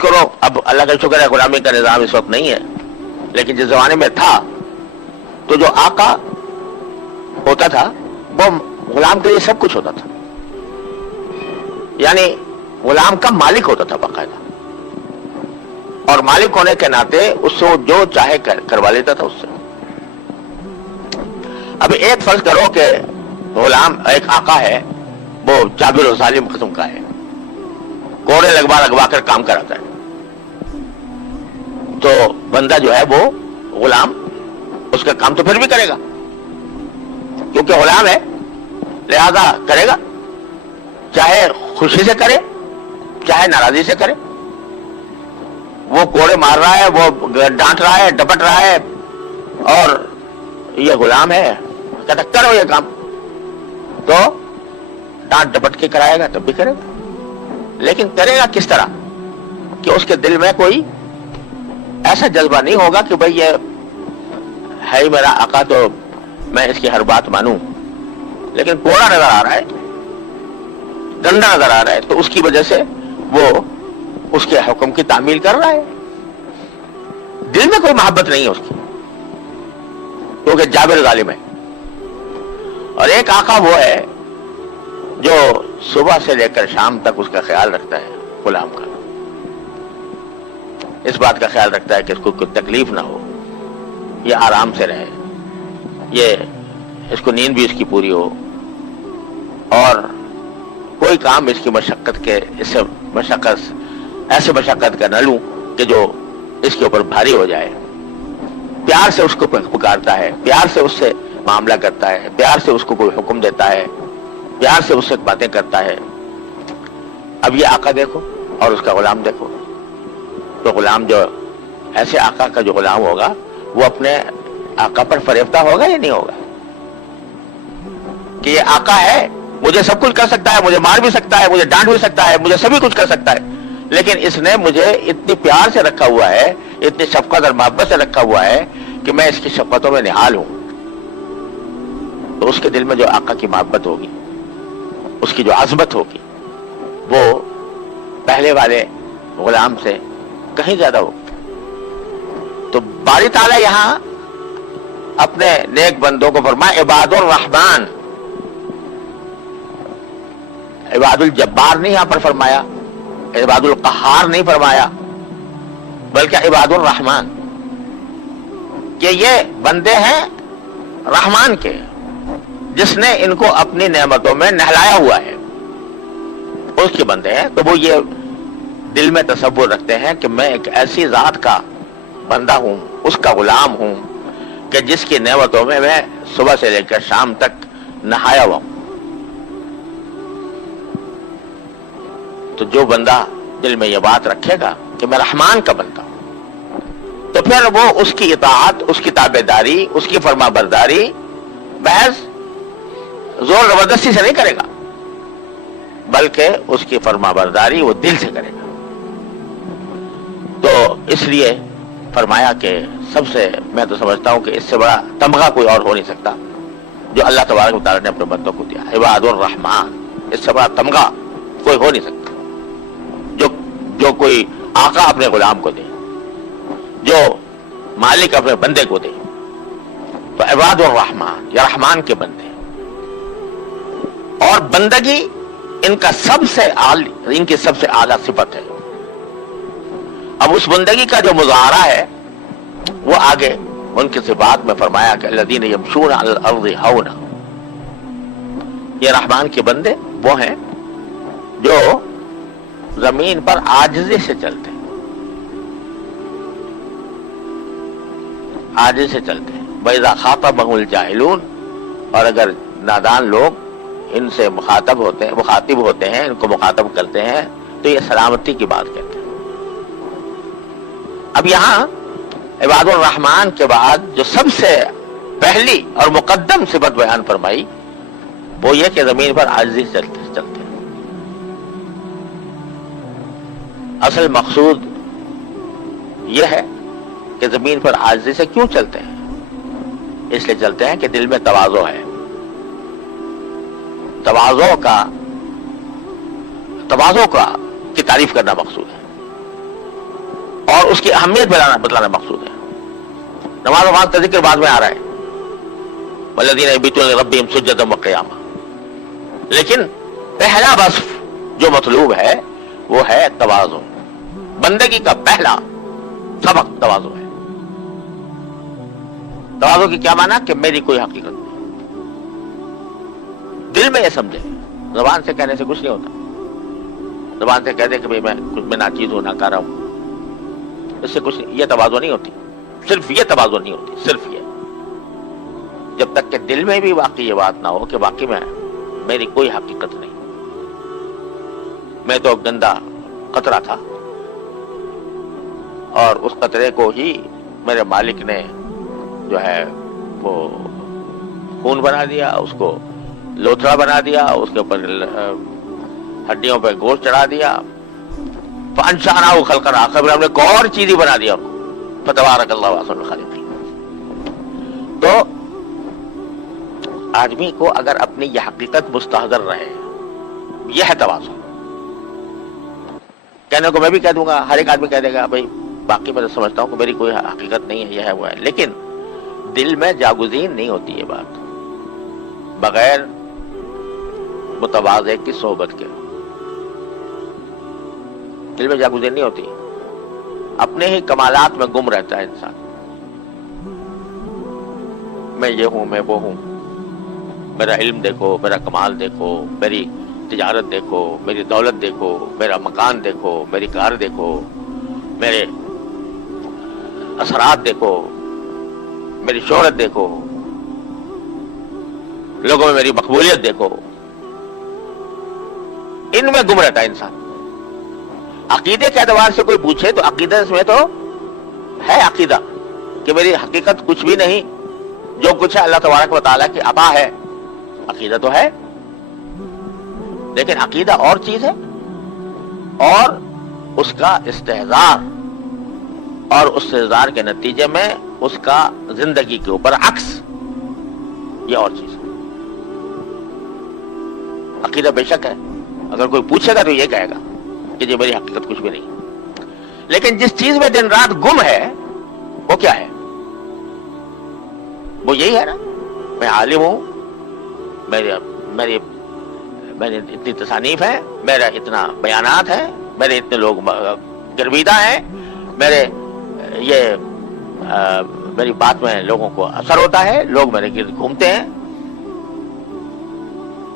کرو اب اللہ کا شکر ہے غلامی کا نظام اس وقت نہیں ہے، لیکن جس زمانے میں تھا تو جو آقا ہوتا تھا وہ غلام کے لیے سب کچھ ہوتا تھا، یعنی غلام کا مالک ہوتا تھا باقاعدہ، اور مالک ہونے کے ناطے اس سے وہ جو چاہے کروا لیتا تھا اس سے۔ اب ایک فرض کرو کہ غلام ایک آقا ہے، وہ جابر و ظالم قسم کا ہے، کوڑے لگوا کر کام کراتا ہے، تو بندہ جو ہے وہ غلام اس کا کام تو پھر بھی کرے گا کیونکہ غلام ہے، لہذا کرے گا، چاہے خوشی سے کرے چاہے ناراضی سے کرے۔ وہ کوڑے مار رہا ہے، وہ ڈانٹ رہا ہے، ڈپٹ رہا ہے، اور یہ غلام ہے کہتا کرو یہ کام، تو ڈانٹ ڈپٹ کے کرائے گا تب بھی کرے گا، لیکن کرے گا کس طرح کہ اس کے دل میں کوئی ایسا جذبہ نہیں ہوگا کہ بھئی یہ ہے ہی میرا آقا تو میں اس کی ہر بات مانوں، لیکن کوڑا نظر آ رہا ہے، گندا نظر آ رہا ہے، تو اس کی وجہ سے وہ اس کے حکم کی تعمیل کر رہا ہے، دل میں کوئی محبت نہیں ہے اس کی، کیونکہ جابر ظالم ہے۔ اور ایک آقا وہ ہے جو صبح سے لے کر شام تک اس کا خیال رکھتا ہے، غلام کا اس بات کا خیال رکھتا ہے کہ اس کو کوئی تکلیف نہ ہو، یہ آرام سے رہے، یہ اس کو نیند بھی اس کی پوری ہو، اور کوئی کام اس کی مشقت کے ایسے مشقت کا نہ لوں کہ جو اس کے اوپر بھاری ہو جائے۔ پیار سے اس کو پکارتا ہے، پیار سے اس سے معاملہ کرتا ہے، پیار سے اس کو کوئی حکم دیتا ہے، پیار سے اس سے باتیں کرتا ہے۔ اب یہ آقا دیکھو اور اس کا غلام دیکھو، تو غلام جو ایسے آقا کا جو غلام ہوگا وہ اپنے آقا پر فریفتہ ہوگا یا نہیں ہوگا کہ یہ آقا ہے، مجھے سب کچھ کر سکتا ہے، مجھے مار بھی سکتا ہے، مجھے ڈانٹ بھی سکتا ہے، مجھے سبھی کچھ کر سکتا ہے، لیکن اس نے مجھے اتنی پیار سے رکھا ہوا ہے، اتنی شفقت اور محبت سے رکھا ہوا ہے کہ میں اس کی شفقتوں میں نہال ہوں۔ تو اس کے دل میں جو آقا کی محبت ہوگی، اس کی جو عظمت ہوگی، وہ پہلے والے غلام سے کہیں زیادہ ہوگی۔ تو باری تعالیٰ یہاں اپنے نیک بندوں کو فرمایا عباد الرحمن، عباد الجبار نہیں یہاں پر فرمایا، عباد القہار نہیں فرمایا، بلکہ عباد الرحمن، کہ یہ بندے ہیں رحمان کے، جس نے ان کو اپنی نعمتوں میں نہلایا ہوا ہے، اس کے بندے ہیں۔ تو وہ یہ دل میں تصور رکھتے ہیں کہ میں ایک ایسی ذات کا بندہ ہوں، اس کا غلام ہوں کہ جس کی نعمتوں میں میں صبح سے لے کر شام تک نہایا ہوا ہوں۔ تو جو بندہ دل میں یہ بات رکھے گا کہ میں رحمان کا بندہ ہوں، تو پھر وہ اس کی اطاعت، اس کی تابعداری، اس کی فرما برداری محض زور زبردستی سے نہیں کرے گا، بلکہ اس کی فرما برداری وہ دل سے کرے گا۔ تو اس لیے فرمایا کہ سب سے، میں تو سمجھتا ہوں کہ اس سے بڑا تمغہ کوئی اور ہو نہیں سکتا جو اللہ تبارک و تعالیٰ نے اپنے بندوں کو دیا، عباد الرحمن، اس سے بڑا تمغہ کوئی ہو نہیں سکتا جو کوئی آقا اپنے غلام کو دے، جو مالک اپنے بندے کو دے۔ تو عباد الرحمن، یا رحمان کے بندے، اور بندگی ان کا سب سے اعلی، ان کی سب سے اعلیٰ صفت ہے۔ اب اس بندگی کا جو مظاہرہ ہے وہ آگے ان کی صفات میں فرمایا کہ الذین یمشون علی الارض ہونا، یہ رحمان کے بندے وہ ہیں جو زمین پر عاجزی سے چلتے ہیں، عاجزی سے چلتے ہیں۔ وَإِذَا خَاطَبَهُمُ الْجَاهِلُونَ، اور اگر نادان لوگ ان سے مخاطب ہوتے ہیں، ان کو مخاطب کرتے ہیں تو یہ سلامتی کی بات کہتے ہیں۔ اب یہاں عباد الرحمن کے بعد جو سب سے پہلی اور مقدم صفت بیان فرمائی وہ یہ کہ زمین پر عاجزی سے چلتے ہیں۔ اصل مقصود یہ ہے کہ زمین پر عاجزی سے کیوں چلتے ہیں؟ اس لیے چلتے ہیں کہ دل میں تواضع ہے، تواضع کا کی تعریف کرنا مقصود ہے۔ اس کی اہمیت بتلانا مقصود ہے. نماز و کا ذکر بعد میں آ رہا ہے, والذین یبیتون لربہم سجدا وقیاما, لیکن پہلا وصف جو مطلوب ہے وہ ہے تواضع. بندگی کا پہلا سبق تواضع ہے. تواضع کی کیا معنی کہ میری کوئی حقیقت نہیں, دل میں یہ سمجھے, زبان سے کہنے سے کچھ نہیں ہوتا. زبان سے کہہ دے کہ بھئی میں ناچیز ہوں, ناکارہ ہوں, اس سے کچھ نہیں, یہ تواضع نہیں ہوتی. صرف یہ تواضع نہیں ہوتی, صرف یہ, جب تک کہ دل میں بھی واقعی یہ بات نہ ہو کہ واقعی میں میری کوئی حقیقت نہیں, میں تو گندا قطرہ تھا اور اس قطرے کو ہی میرے مالک نے جو ہے وہ خون بنا دیا, اس کو لوتھڑا بنا دیا, اس کے اوپر ہڈیوں پہ گوشت چڑھا دیا. فانشأناہ خلقا آخر, ہم نے ایک اور چیز ہی بنا دیا ان کو. فتبارک اللہ احسن الخالقین. تو آدمی کو اگر اپنی یہ حقیقت مستحضر رہے, یہ ہے تواضع. کہنے کو میں بھی کہہ دوں گا, ہر ایک آدمی کہہ دے گا بھائی باقی میں تو سمجھتا ہوں کہ میری کوئی حقیقت نہیں ہے, یہ ہے وہ ہے, لیکن دل میں جاگزین نہیں ہوتی یہ بات بغیر متواضع کی صحبت کے. دل میں جاگزین نہیں ہوتی, اپنے ہی کمالات میں گم رہتا ہے انسان. میں یہ ہوں, میں وہ ہوں, میرا علم دیکھو, میرا کمال دیکھو, میری تجارت دیکھو, میری دولت دیکھو, میرا مکان دیکھو, میری کار دیکھو, میرے اثرات دیکھو, میری شہرت دیکھو, لوگوں میں میری مقبولیت دیکھو. ان میں گم رہتا ہے انسان. عقیدے کے اعتبار سے کوئی پوچھے تو عقیدہ میں تو ہے عقیدہ کہ میری حقیقت کچھ بھی نہیں, جو کچھ ہے اللہ تبارک و تعالیٰ کی عطا ہے. عقیدہ تو ہے, لیکن عقیدہ اور چیز ہے, اور اس کا استحضار, اور اس استحضار کے نتیجے میں اس کا زندگی کے اوپر عکس, یہ اور چیز ہے. عقیدہ بے شک ہے, اگر کوئی پوچھے گا تو یہ کہے گا کہ یہ میری حقیقت کچھ بھی نہیں, لیکن جس چیز میں دن رات گم ہے وہ کیا ہے؟ وہ یہی ہے نا, میں عالم ہوں, میری اتنی تصانیف ہیں, میرا اتنا بیانات ہیں, میرے اتنے لوگ گرویدہ ہیں, میرے یہ میری بات میں لوگوں کو اثر ہوتا ہے, لوگ میرے گرد گھومتے ہیں,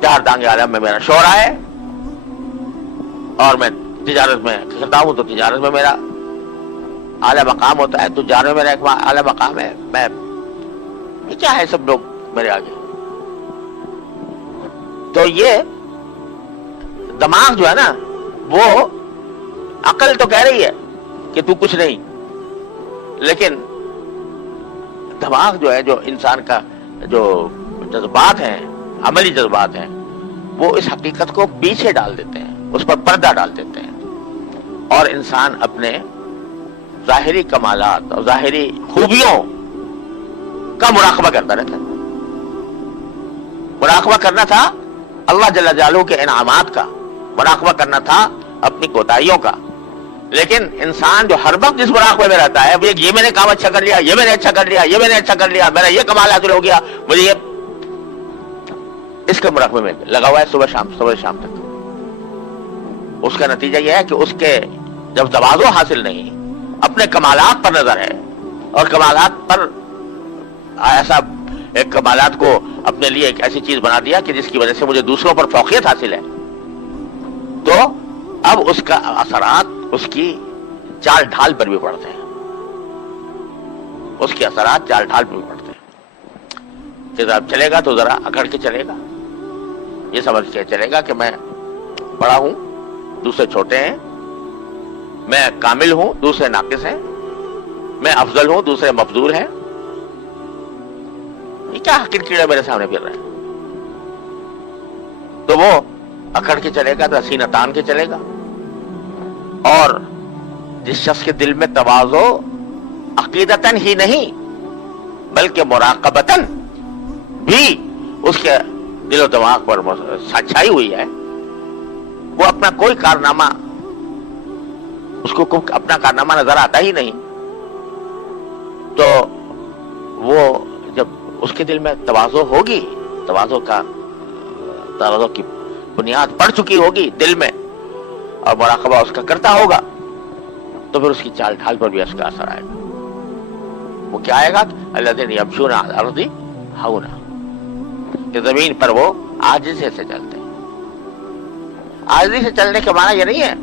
چار دانگ عالم میں میرا شعرا ہے, اور میں تجارت میں کرتا ہوں تو تجارت میں میرا اعلی مقام ہوتا ہے, تجارت میں میرا ایک اعلی مقام ہے. میں یہ کیا ہے سب لوگ میرے آگے. تو یہ دماغ جو ہے نا, وہ عقل تو کہہ رہی ہے کہ تو کچھ نہیں, لیکن دماغ جو ہے, جو انسان کا جو جذبات ہیں, عملی جذبات ہیں, وہ اس حقیقت کو پیچھے ڈال دیتے ہیں, اس پر پردہ ڈال دیتے ہیں, اور انسان اپنے ظاہری کمالات اور ظاہری خوبیوں کا مراقبہ کرتا رہتا ہے. مراقبہ کرنا تھا اللہ جل جلالہ کے انعامات کا, مراقبہ کرنا تھا اپنی کوتاہیوں کا, لیکن انسان جو ہر وقت جس مراقبے میں رہتا ہے, یہ میں نے کام اچھا کر لیا, یہ میں نے اچھا کر لیا, یہ میں نے اچھا کر لیا, میرا یہ کمال حاصل ہو گیا, مجھے یہ, اس کے مراقبے میں لگا ہوا ہے صبح شام تک. اس کا نتیجہ یہ ہے کہ اس کے جب تواضع حاصل نہیں, اپنے کمالات پر نظر ہے, اور کمالات پر ایسا ایک کمالات کو اپنے لیے ایک ایسی چیز بنا دیا کہ جس کی وجہ سے مجھے دوسروں پر فوقیت حاصل ہے, تو اب اس کا اثرات اس کی چال ڈھال پر بھی پڑتے ہیں, اس کے اثرات چال ڈھال پر بھی پڑتے ہیں. کہ جب چلے گا تو ذرا اکڑ کے چلے گا, یہ سمجھ کے چلے گا کہ میں بڑا ہوں, دوسرے چھوٹے ہیں, میں کامل ہوں, دوسرے ناقص ہیں, میں افضل ہوں, دوسرے مفضول ہیں. یہ کیا حقیر کیڑا میرے سامنے پھر رہا ہے؟ تو وہ اکڑ کے چلے گا, تو سینہ تان کے چلے گا. اور جس شخص کے دل میں تواضع عقیدتاً ہی نہیں بلکہ مراقبتاً بھی اس کے دل و دماغ پر چھائی ہوئی ہے, وہ اپنا کوئی کارنامہ اس کو اپنا کارنامہ نظر آتا ہی نہیں، تو وہ جب اس کے دل میں تواضع ہوگی، تواضع کی بنیاد پڑ چکی ہوگی دل میں، اور مراقبہ اس کا کرتا ہوگا، تو پھر اس کی چال ڈھال پر بھی اس کا اثر آئے گا۔ وہ کیا آئے گا؟ الذین یمشون علی الارض ہونا، کہ زمین پر وہ عاجزی سے چلتے ہیں۔ عاجزی سے چلنے کا معنی یہ نہیں ہے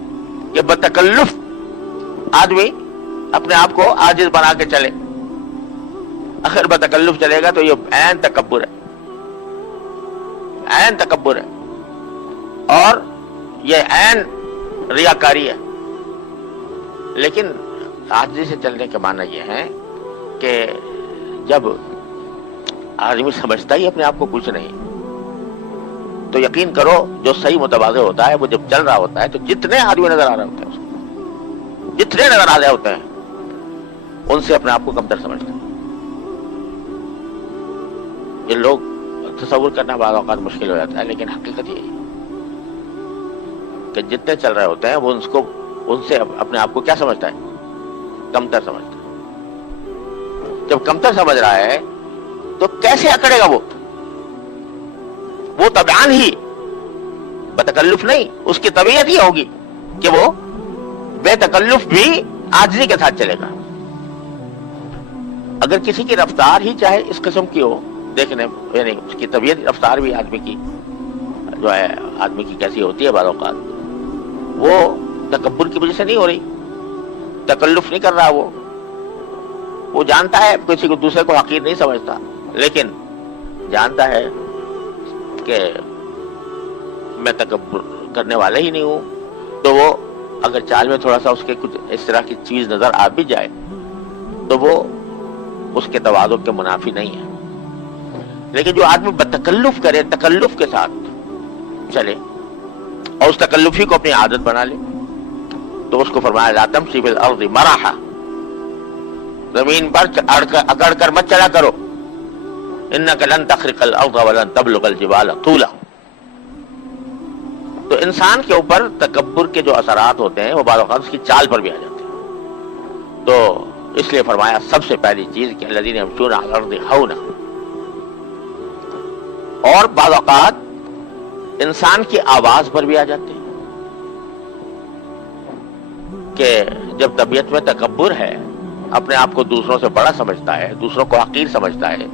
کہ بتکلف آدمی اپنے آپ کو عاجز بنا کے چلے۔ اگر بتکلف چلے گا تو یہ عین تکبر ہے، عین تکبر ہے، اور یہ عین ریاکاری ہے۔ لیکن عاجزی سے چلنے کے معنی یہ ہے کہ جب آدمی سمجھتا ہی اپنے آپ کو کچھ نہیں، تو یقین کرو جو صحیح متواضع ہوتا ہے وہ جب چل رہا ہوتا ہے تو جتنے آدمی نظر آ رہے ہوتے ہیں اس کو، جتنے نظر آ رہے ہوتے ہیں ان سے اپنے آپ کو کمتر سمجھتے ہیں۔ یہ لوگ تصور کرنا بعض اوقات مشکل ہو جاتا ہے، لیکن حقیقت یہ ہے کہ جتنے چل رہے ہوتے ہیں وہ ان سے اپنے آپ کو کیا سمجھتا ہے؟ کمتر سمجھتا ہے۔ جب کمتر سمجھ رہا ہے تو کیسے اکڑے گا؟ وہ طبعاً ہی، بتکلف نہیں، اس کی طبیعت ہی ہوگی کہ وہ بے تکلف بھی عاجزی کے ساتھ چلے گا۔ اگر کسی کی رفتار ہی چاہے اس قسم کی ہو دیکھنے، یعنی اس کی طبیعت رفتار بھی آدمی کی جو ہے، آدمی کی کیسی ہوتی ہے بعض اوقات، وہ تکبر کی وجہ سے نہیں ہو رہی، تکلف نہیں کر رہا، وہ جانتا ہے، کسی کو دوسرے کو حقیر نہیں سمجھتا، لیکن جانتا ہے کہ میں تکبر کرنے والا ہی نہیں ہوں، تو وہ اگر چال میں تھوڑا سا اس کے کچھ اس طرح کی چیز نظر آ بھی جائے تو وہ اس کے تواضع کے منافی نہیں ہے۔ لیکن جو آدمی بتکلف کرے، تکلف کے ساتھ چلے اور اس تکلف ہی کو اپنی عادت بنا لے، تو اس کو فرمایا لا تمشی فی الارض مرحا، زمین پر اکڑ کر مت چلا کرو، انک لن تخرق الارض ولن تبلغ الجبال طولا۔ تو انسان کے اوپر تکبر کے جو اثرات ہوتے ہیں وہ بعض اوقات اس کی چال پر بھی آ جاتے ہیں، تو اس لیے فرمایا سب سے پہلی چیز کہ الذین یمشون علی الارض ہونا۔ اور بعض اوقات انسان کی آواز پر بھی آ جاتے ہیں کہ جب طبیعت میں تکبر ہے، اپنے آپ کو دوسروں سے بڑا سمجھتا ہے، دوسروں کو حقیر سمجھتا ہے،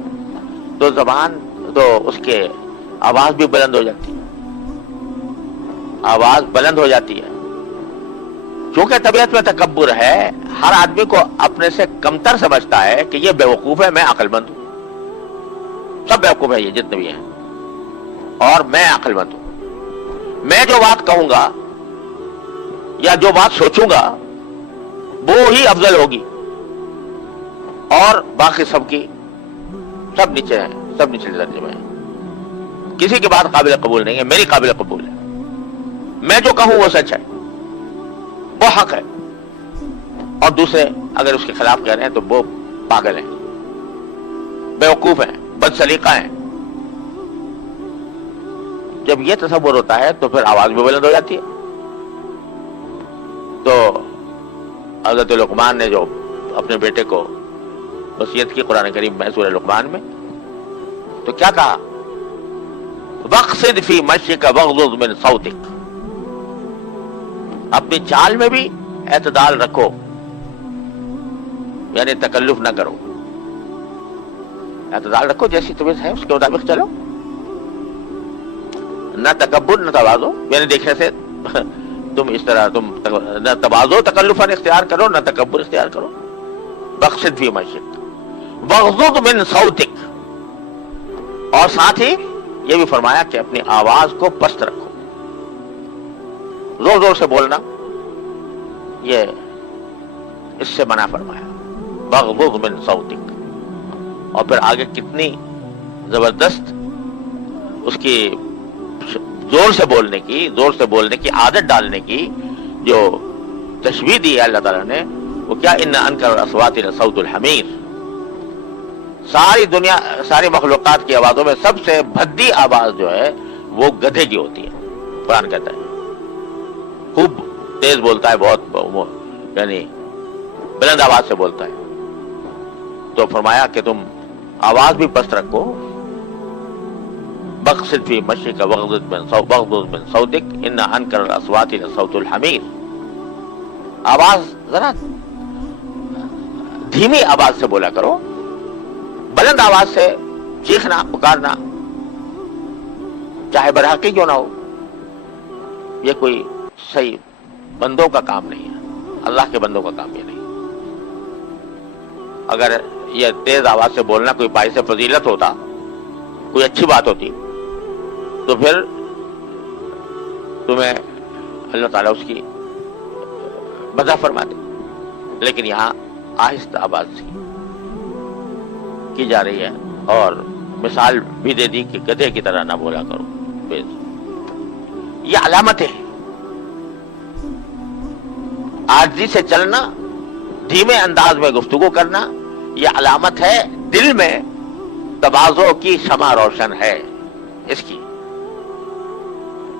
تو زبان تو اس کے آواز بھی بلند ہو جاتی ہے، آواز بلند ہو جاتی ہے۔ چونکہ طبیعت میں تکبر ہے، ہر آدمی کو اپنے سے کمتر سمجھتا ہے کہ یہ بیوقوف ہے، میں عقل مند ہوں، سب بیوقوف ہے یہ جتنے بھی ہیں، اور میں عقل مند ہوں۔ میں جو بات کہوں گا یا جو بات سوچوں گا وہ ہی افضل ہوگی، اور باقی سب کی سب نیچے ہیں، سب نچلے درجے میں ہیں، کسی کی بات قابل قبول نہیں ہے، میری قابل قبول ہے، میں جو کہوں وہ سچ ہے، وہ حق ہے، اور دوسرے اگر اس کے خلاف کہہ رہے ہیں تو وہ پاگل ہیں، بیوقوف ہیں، بد سلیقہ ہیں۔ جب یہ تصور ہوتا ہے تو پھر آواز بھی بلند ہو جاتی ہے۔ تو حضرت لقمان نے جو اپنے بیٹے کو وصیت کی قرآن کریم میں سورہ لقمان میں، تو کیا کہا؟ وَاقْصِدْ فِي مَشْيِكَ وَاغْضُضْ مِنْ صَوْتِكَ، اپنی چال میں بھی اعتدال رکھو، یعنی تکلف نہ کرو، اعتدال رکھو، جیسی طبیعت ہے اس کے مطابق چلو، نہ تکبر نہ تواضع، یعنی دیکھنے سے تم اس طرح تم نہ تواضع تکلفاً اختیار کرو نہ تکبر اختیار کرو۔ وَاقْصِدْ فِي مَشْيِكَ وَاغْضُضْ مِنْ صَوْتِكَ، اور ساتھ ہی یہ بھی فرمایا کہ اپنی آواز کو پست رکھو، زور زور سے بولنا یہ اس سے منع فرمایا، وَاغْضُضْ مِنْ صَوْتِكَ۔ اور پھر آگے کتنی زبردست اس کی زور سے بولنے کی عادت ڈالنے کی جو تشبیہ دی ہے اللہ تعالیٰ نے، وہ کیا؟ ان انکر الاصوات لصوت الحمیر، ساری دنیا، ساری مخلوقات کی آوازوں میں سب سے بھدی آواز جو ہے وہ گدھے کی ہوتی ہے، قرآن کہتا ہے، خوب تیز بولتا ہے، بہت یعنی بلند آواز سے بولتا ہے. تو فرمایا کہ تم آواز بھی پست رکھو. بقصد فی مشیک واغضض من صوتک ان انکر الاصوات لصوت الحمیر. آواز ذرا دھیمی آواز سے بولا کرو. بلند آواز سے چیخنا پکارنا چاہے برحقی کیوں نہ ہو یہ کوئی صحیح بندوں کا کام نہیں ہے. اللہ کے بندوں کا کام یہ نہیں. اگر یہ تیز آواز سے بولنا کوئی باعث فضیلت ہوتا, کوئی اچھی بات ہوتی, تو پھر تمہیں اللہ تعالیٰ اس کی مدح فرما دے. لیکن یہاں آہستہ آواز کی جا رہی ہے اور مثال بھی دے دی کہ گدھے کی طرح نہ بولا کرو. یہ علامت ہے. عاجزی سے چلنا, دھیمے انداز میں گفتگو کرنا, یہ علامت ہے دل میں تواضع کی شمع روشن ہے اس کی.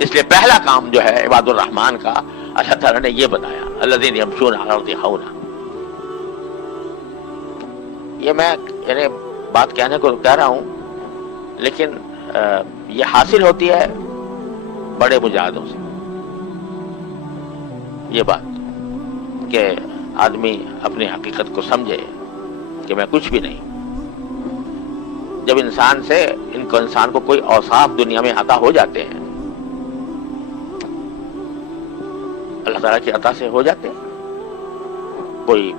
اس لیے پہلا کام جو ہے عباد الرحمن کا اللہ تعالیٰ نے یہ بتایا, الذین یمشون علی الارض ہونا. یہ میں یعنی بات کہنے کو کہہ رہا ہوں, لیکن یہ حاصل ہوتی ہے بڑے مجاہدوں سے. یہ بات کہ آدمی اپنی حقیقت کو سمجھے کہ میں کچھ بھی نہیں. جب انسان کو کوئی اوصاف دنیا میں عطا ہو جاتے ہیں, اللہ تعالیٰ کی عطا سے ہو جاتے ہیں. کوئی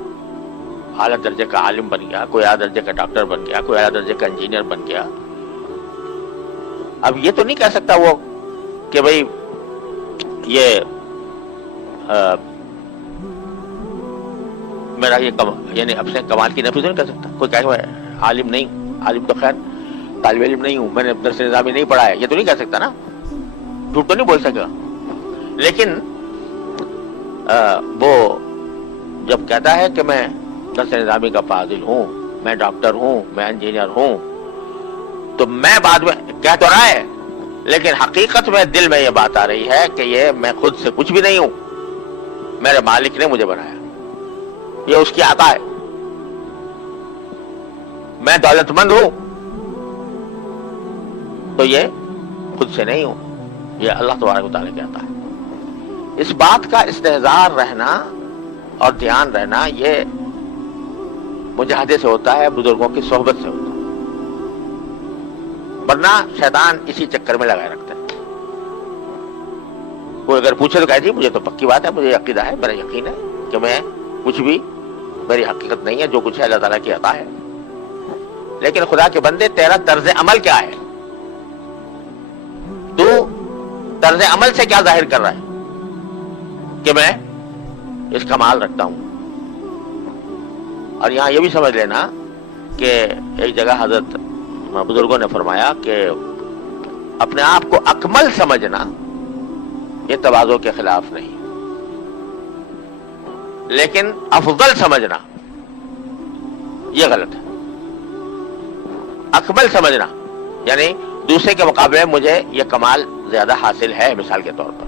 اعلیٰ درجے کا عالم بن گیا, کوئی اعلیٰ درجے کا ڈاکٹر بن گیا, کوئی اعلیٰ درجے کا انجینئر بن گیا. اب یہ تو نہیں کہہ سکتا وہ کہ بھئی یہ میرا یہ یعنی اپنے کمال کی نفی تو نہیں کر سکتا. کوئی کہے عالم نہیں, عالم تو خیر طالب علم نہیں ہوں, میں نے درس نظامی نہیں پڑھا ہے, یہ تو نہیں کہہ سکتا نا, جھوٹ تو نہیں بول سکا. لیکن وہ جب کہتا ہے کہ میں درس نظامی کا فاضل ہوں, میں ڈاکٹر ہوں, میں انجینئر ہوں, تو میں بعد میں کہہ تو رہا ہے, لیکن حقیقت میں دل میں یہ بات آ رہی ہے کہ یہ میں خود سے کچھ بھی نہیں ہوں, میرے مالک نے مجھے بنایا, یہ اس کی عطا ہے. میں دولت مند ہوں تو یہ خود سے نہیں ہوں, یہ اللہ تبارک و تعالیٰ کی عطا ہے. اس بات کا استحضار رہنا اور دھیان رہنا یہ مجاہدے سے ہوتا ہے, بزرگوں کی صحبت سے ہوتا ہے. ورنہ شیطان اسی چکر میں لگائے رکھتا ہے. کوئی اگر پوچھے تو کہے جی مجھے تو پکی بات ہے, مجھے عقیدہ ہے, میرا یقین ہے کہ میں کچھ بھی میری حقیقت نہیں ہے, جو کچھ ہے اللہ تعالیٰ کی عطا ہے. لیکن خدا کے بندے تیرا طرز عمل کیا ہے؟ تو طرز عمل سے کیا ظاہر کر رہا ہے کہ میں اس کا مال رکھتا ہوں؟ اور یہاں یہ بھی سمجھ لینا کہ ایک جگہ حضرت بزرگوں نے فرمایا کہ اپنے آپ کو اکمل سمجھنا یہ تواضع کے خلاف نہیں, لیکن افضل سمجھنا یہ غلط ہے. اکمل سمجھنا یعنی دوسرے کے مقابلے میں مجھے یہ کمال زیادہ حاصل ہے. مثال کے طور پر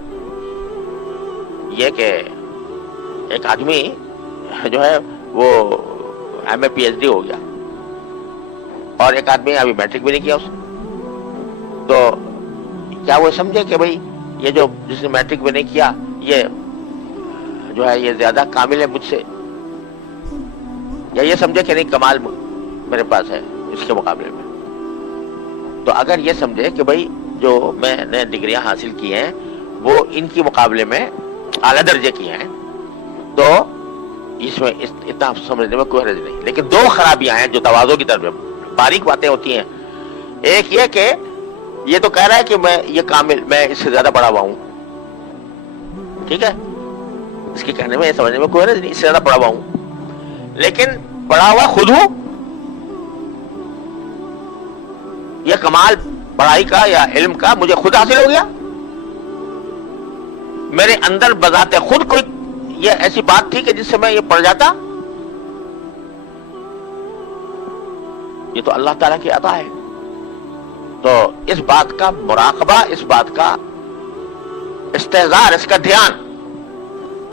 یہ کہ ایک آدمی جو ہے وہ ایم اے پی ایچ ڈی ہو گیا اور ایک آدمی ابھی میٹرک بھی نہیں کیا اس نے, تو کیا وہ سمجھے کہ بھئی یہ جو جس نے میٹرک بھی نہیں کیا یہ جو ہے یہ زیادہ کامل ہے مجھ سے, یا یہ سمجھے کہ نہیں کمال میرے پاس ہے اس کے مقابلے میں؟ تو اگر یہ سمجھے کہ بھئی جو میں نے ڈگریاں حاصل کی ہیں وہ ان کی مقابلے میں اعلیٰ درجے کی ہیں, تو اس میں اتنا سمجھنے میں کوئی حرج نہیں. لیکن دو خرابیاں ہیں جو تواضع کی طرف باریک باتیں ہوتی ہیں. ایک یہ کہ یہ تو کہہ رہا ہے کہ میں یہ کامل, میں اس سے زیادہ پڑھا ہوا ہوں, ٹھیک ہے, اس کے کہنے میں یہ سمجھنے میں کوئی حرج نہیں, اس سے زیادہ پڑھا ہوا ہوں, لیکن پڑھا ہوا خود ہوں. یہ کمال پڑھائی کا یا علم کا مجھے خود حاصل ہو گیا, میرے اندر بذات خود کوئی یہ ایسی بات تھی کہ جس سے میں یہ پڑھ جاتا. یہ تو اللہ تعالیٰ کی عطا ہے. تو اس بات کا مراقبہ, اس بات کا استحضار, اس کا دھیان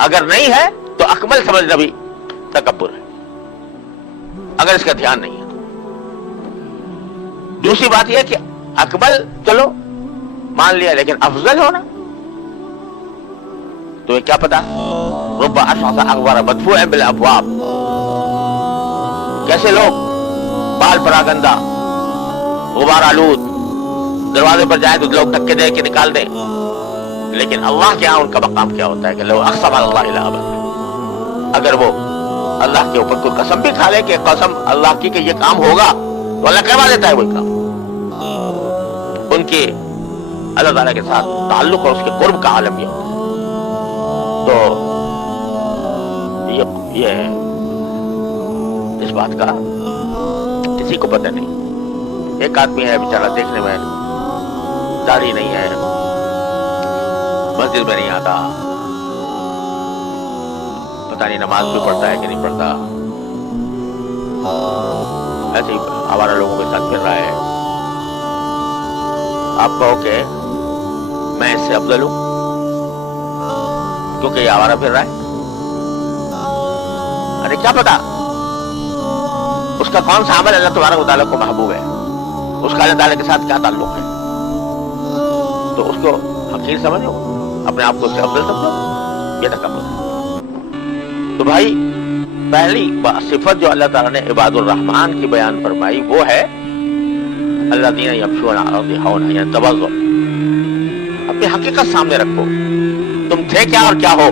اگر نہیں ہے تو اکمل سمجھنا بھی تکبر ہے اگر اس کا دھیان نہیں ہے. دوسری بات یہ کہ اکمل چلو مان لیا لیکن افضل ہونا تمہیں کیا پتا. رب اشعث اغبر مدفوع بالابواب، کیسے لوگ بال پراگندہ غبار آلود دروازے پر جائیں تو لوگ دھکے دے کے نکال دیں، لیکن اللہ کے ہاں ان کا مقام کیا ہوتا ہے کہ لو اقسم علی اللہ لابر، اگر وہ اللہ کے اوپر کوئی قسم بھی کھا لے کہ قسم اللہ کی کہ یہ کام ہوگا تو اللہ کروا دیتا ہے وہی کام. ان کے اللہ تعالیٰ کے ساتھ تعلق اور اس کے قرب کا عالم یہ ہوتا ہے. تو یہ ہے اس بات کا کسی کو پتہ نہیں. ایک آدمی ہے بیچارہ دیکھنے میں داڑھی نہیں ہے، مسجد میں نہیں آتا، پتہ نہیں نماز بھی پڑھتا ہے کہ نہیں پڑھتا، ایسے ہی ہمارا لوگوں کے ساتھ پھر رہا ہے. آپ کہو کہ میں اس سے افضل ہوں کیونکہ یہ آوارہ پھر رہا ہے. ارے کیا پتا اس کا کون سا عمل اللہ تبارک و تعالیٰ کو محبوب ہے، اس کا اللہ تعالیٰ کے ساتھ کیا تعلق ہے. تو اس کو حقیر سمجھو، اپنے آپ کو اس سے افضل سمجھو، یہ تکبر ہے. تو بھائی پہلی صفت جو اللہ تعالیٰ نے عباد الرحمن کی بیان فرمائی وہ ہے الذین یمشون علی الارض ہونا، یعنی تواضع. اپنی حقیقت سامنے رکھو، تم تھے کیا اور کیا ہو.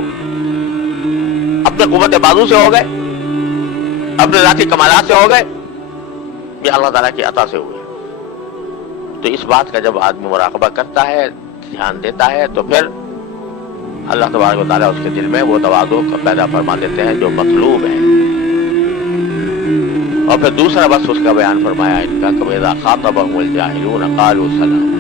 اپنے قوت بازو سے ہو گئے، اپنے ذاتی کمالات سے ہو گئے، یہ اللہ تعالیٰ کی عطا سے ہوئے. تو اس بات کا جب آدمی مراقبہ کرتا ہے، دھیان دیتا ہے، تو پھر اللہ تبارک و تعالیٰ اس کے دل میں وہ تواضع پیدا فرما دیتے ہیں جو مطلوب ہے. اور پھر دوسرا بس اس کا بیان فرمایا ان کا کہ اذا خاطبهم الجاهلون قالوا سلاما،